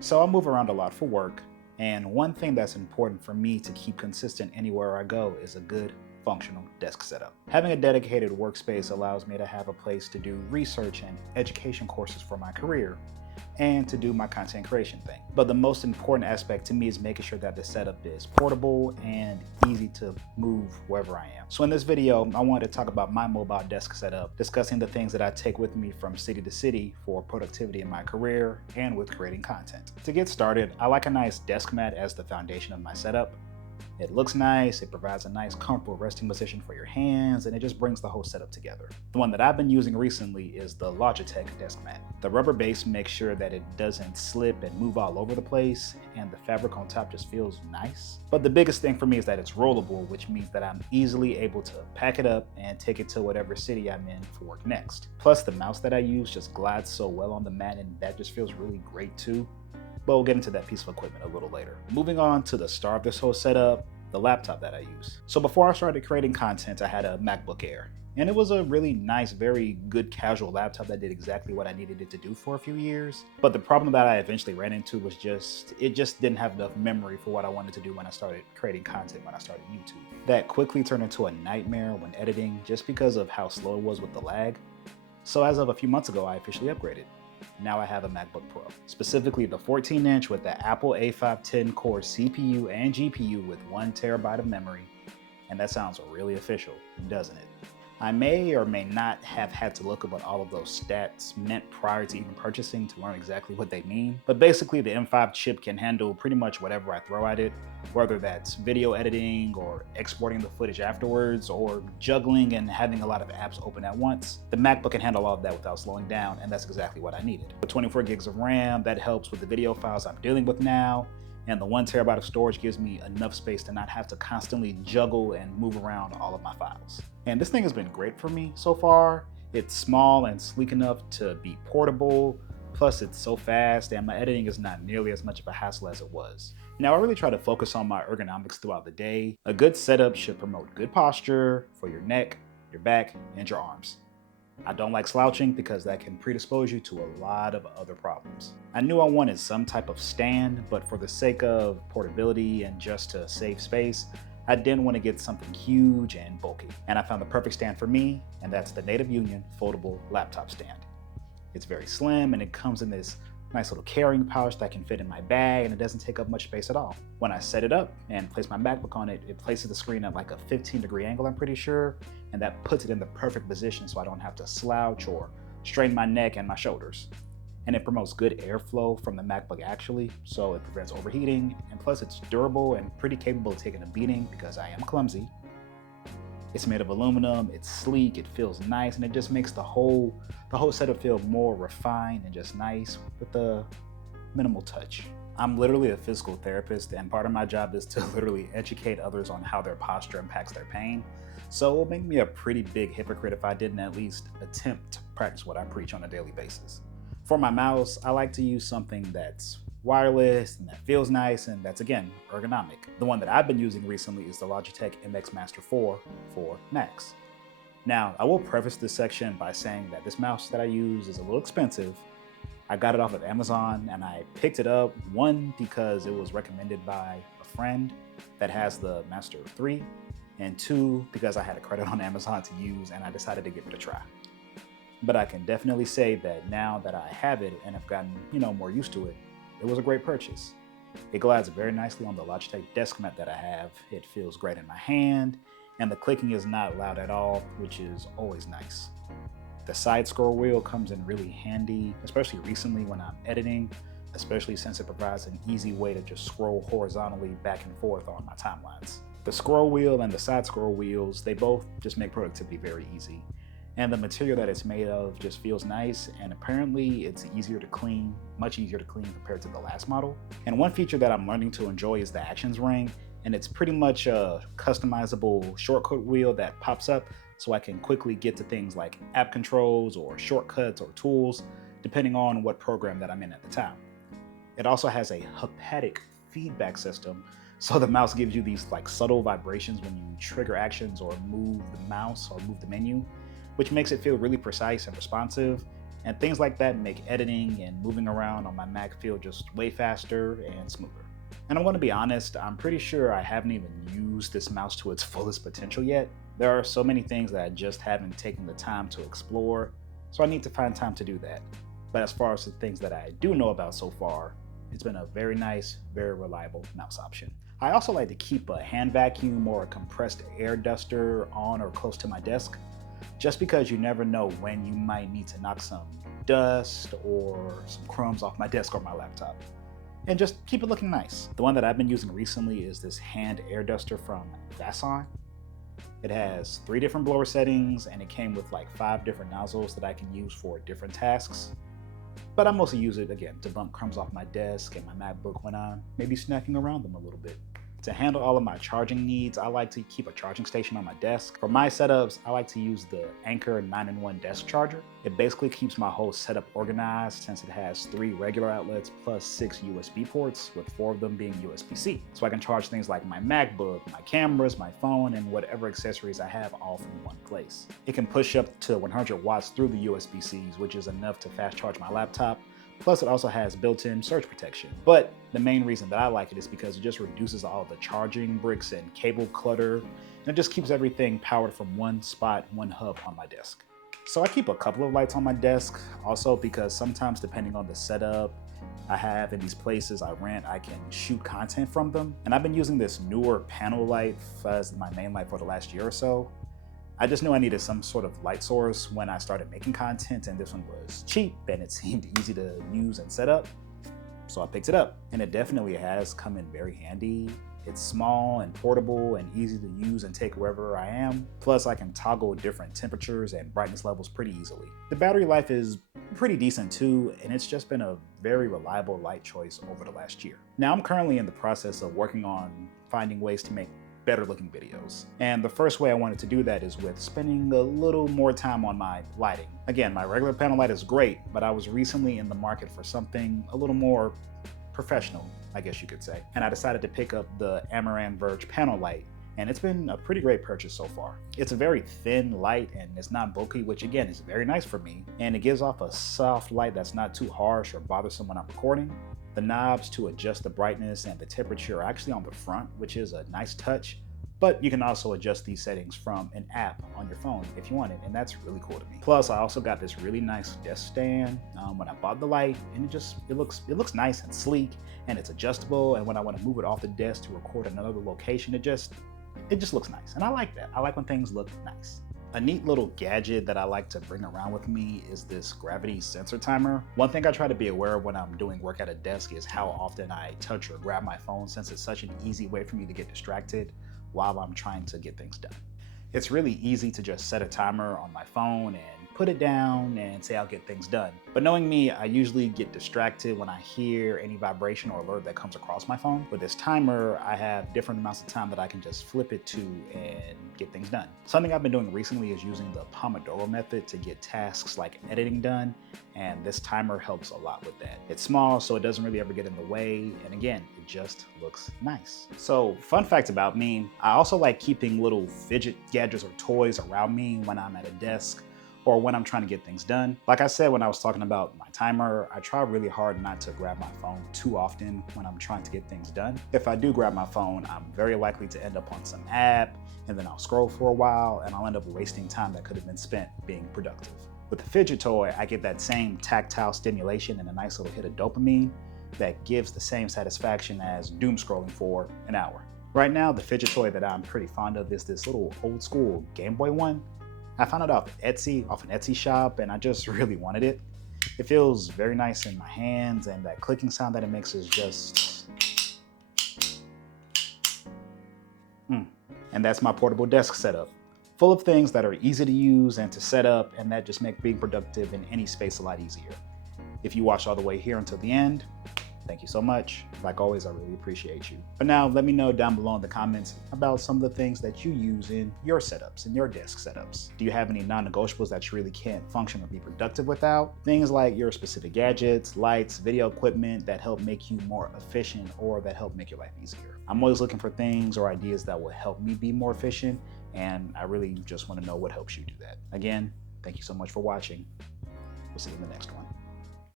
So I move around a lot for work, and one thing that's important for me to keep consistent anywhere I go is a good, functional desk setup. Having a dedicated workspace allows me to have a place to do research and education courses for my career and to do my content creation thing. But the most important aspect to me is making sure that the setup is portable and easy to move wherever I am. So in this video, I wanted to talk about my mobile desk setup, discussing the things that I take with me from city to city for productivity in my career and with creating content. To get started, I like a nice desk mat as the foundation of my setup. It looks nice, it provides a nice comfortable resting position for your hands, and it just brings the whole setup together. The one that I've been using recently is the Logitech desk mat. The rubber base makes sure that it doesn't slip and move all over the place, and the fabric on top just feels nice. But the biggest thing for me is that it's rollable, which means that I'm easily able to pack it up and take it to whatever city I'm in for work next. Plus, the mouse that I use just glides so well on the mat, and that just feels really great too. But we'll get into that piece of equipment a little later. Moving on to the star of this whole setup, the laptop that I use. So before I started creating content, I had a MacBook Air. And it was a really nice, very good casual laptop that did exactly what I needed it to do for a few years. But the problem that I eventually ran into was it just didn't have enough memory for what I wanted to do when I started creating content, when I started YouTube. That quickly turned into a nightmare when editing just because of how slow it was with the lag. So as of a few months ago, I officially upgraded. Now I have a MacBook Pro, specifically the 14-inch with the Apple A5 10-core CPU and GPU with 1 terabyte of memory. And that sounds really official, doesn't it? I may or may not have had to look up what all of those stats meant prior to even purchasing to learn exactly what they mean. But basically the M5 chip can handle pretty much whatever I throw at it, whether that's video editing or exporting the footage afterwards or juggling and having a lot of apps open at once. The MacBook can handle all of that without slowing down, and that's exactly what I needed. With 24 gigs of RAM, that helps with the video files I'm dealing with now, and the 1 terabyte of storage gives me enough space to not have to constantly juggle and move around all of my files. And this thing has been great for me so far. It's small and sleek enough to be portable, plus it's so fast and my editing is not nearly as much of a hassle as it was. Now I really try to focus on my ergonomics throughout the day. A good setup should promote good posture for your neck, your back, and your arms. I don't like slouching because that can predispose you to a lot of other problems. I knew I wanted some type of stand, but for the sake of portability and just to save space, I didn't want to get something huge and bulky. And I found the perfect stand for me, and that's the Native Union foldable laptop stand. It's very slim and it comes in this nice little carrying pouch that can fit in my bag, and it doesn't take up much space at all. When I set it up and place my MacBook on it, it places the screen at like a 15-degree angle, I'm pretty sure, and that puts it in the perfect position so I don't have to slouch or strain my neck and my shoulders. And it promotes good airflow from the MacBook actually, so it prevents overheating, and plus it's durable and pretty capable of taking a beating because I am clumsy. It's made of aluminum, it's sleek, it feels nice, and it just makes the whole setup feel more refined and just nice with a minimal touch. I'm literally a physical therapist, and part of my job is to literally educate others on how their posture impacts their pain. So it would make me a pretty big hypocrite if I didn't at least attempt to practice what I preach on a daily basis. For my mouse, I like to use something that's wireless and that feels nice and that's, again, ergonomic. The one that I've been using recently is the Logitech MX Master 4 for Macs. Now, I will preface this section by saying that this mouse that I use is a little expensive. I got it off of Amazon and I picked it up, one, because it was recommended by a friend that has the Master 3, and two, because I had a credit on Amazon to use and I decided to give it a try. But I can definitely say that now that I have it and have gotten, more used to it, it was a great purchase. It glides very nicely on the Logitech desk mat that I have. It feels great in my hand, and the clicking is not loud at all, which is always nice. The side scroll wheel comes in really handy, especially recently when I'm editing, especially since it provides an easy way to just scroll horizontally back and forth on my timelines. The scroll wheel and the side scroll wheels, they both just make productivity very easy. And the material that it's made of just feels nice, and apparently it's easier to clean, much easier to clean compared to the last model. And one feature that I'm learning to enjoy is the actions ring, and it's pretty much a customizable shortcut wheel that pops up so I can quickly get to things like app controls or shortcuts or tools, depending on what program that I'm in at the time. It also has a haptic feedback system, so the mouse gives you these like subtle vibrations when you trigger actions or move the mouse or move the menu, which makes it feel really precise and responsive. And things like that make editing and moving around on my Mac feel just way faster and smoother. And I'm going to be honest, I'm pretty sure I haven't even used this mouse to its fullest potential yet. There are so many things that I just haven't taken the time to explore, so I need to find time to do that. But as far as the things that I do know about so far, it's been a very nice, very reliable mouse option. I also like to keep a hand vacuum or a compressed air duster on or close to my desk, just because you never know when you might need to knock some dust or some crumbs off my desk or my laptop. And just keep it looking nice. The one that I've been using recently is this hand air duster from Verge. It has 3 different blower settings, and it came with like 5 different nozzles that I can use for different tasks. But I mostly use it, again, to bump crumbs off my desk and my MacBook when I'm maybe snacking around them a little bit. To handle all of my charging needs, I like to keep a charging station on my desk. For my setups, I like to use the Anker 9-in-1 desk charger. It basically keeps my whole setup organized since it has 3 regular outlets plus 6 USB ports, with 4 of them being USB-C. So I can charge things like my MacBook, my cameras, my phone, and whatever accessories I have all from one place. It can push up to 100 watts through the USB-Cs, which is enough to fast charge my laptop. Plus, it also has built-in surge protection. But the main reason that I like it is because it just reduces all the charging bricks and cable clutter, and it just keeps everything powered from one spot, one hub on my desk. So I keep a couple of lights on my desk, also because sometimes depending on the setup I have in these places I rent, I can shoot content from them. And I've been using this NEEWER panel light as my main light for the last year or so. I just knew I needed some sort of light source when I started making content, and this one was cheap and it seemed easy to use and set up, so I picked it up. And it definitely has come in very handy. It's small and portable and easy to use and take wherever I am. Plus, I can toggle different temperatures and brightness levels pretty easily. The battery life is pretty decent too, and it's just been a very reliable light choice over the last year. Now, I'm currently in the process of working on finding ways to make better looking videos. And the first way I wanted to do that is with spending a little more time on my lighting. Again, my regular panel light is great, but I was recently in the market for something a little more professional, I guess you could say. And I decided to pick up the Amaran Verge panel light, and it's been a pretty great purchase so far. It's a very thin light and it's not bulky, which again is very nice for me. And it gives off a soft light that's not too harsh or bothersome when I'm recording. The knobs to adjust the brightness and the temperature are actually on the front, which is a nice touch, but you can also adjust these settings from an app on your phone if you want it, and that's really cool to me. Plus, I also got this really nice desk stand when I bought the light, and it looks nice and sleek, and it's adjustable, and when I want to move it off the desk to record another location, it just looks nice, and I like that. I like when things look nice. A neat little gadget that I like to bring around with me is this gravity sensor timer. One thing I try to be aware of when I'm doing work at a desk is how often I touch or grab my phone, since it's such an easy way for me to get distracted while I'm trying to get things done. It's really easy to just set a timer on my phone and put it down and say I'll get things done. But knowing me, I usually get distracted when I hear any vibration or alert that comes across my phone. With this timer, I have different amounts of time that I can just flip it to and get things done. Something I've been doing recently is using the Pomodoro method to get tasks like editing done, and this timer helps a lot with that. It's small, so it doesn't really ever get in the way, and again, it just looks nice. So, fun fact about me, I also like keeping little fidget gadgets or toys around me when I'm at a desk or when I'm trying to get things done. Like I said when I was talking about my timer, I try really hard not to grab my phone too often when I'm trying to get things done. If I do grab my phone, I'm very likely to end up on some app, and then I'll scroll for a while, and I'll end up wasting time that could have been spent being productive. With the Fidget Toy, I get that same tactile stimulation and a nice little hit of dopamine that gives the same satisfaction as doom scrolling for an hour. Right now, the Fidget Toy that I'm pretty fond of is this little old school Gameboy one. I found it off an Etsy shop, and I just really wanted it. It feels very nice in my hands, and that clicking sound that it makes is just... And that's my portable desk setup, full of things that are easy to use and to set up, and that just make being productive in any space a lot easier. If you watched all the way here until the end, thank you so much. Like always, I really appreciate you. But now let me know down below in the comments about some of the things that you use in your setups, in your desk setups. Do you have any non-negotiables that you really can't function or be productive without? Things like your specific gadgets, lights, video equipment that help make you more efficient or that help make your life easier. I'm always looking for things or ideas that will help me be more efficient, and I really just want to know what helps you do that. Again, thank you so much for watching. We'll see you in the next one.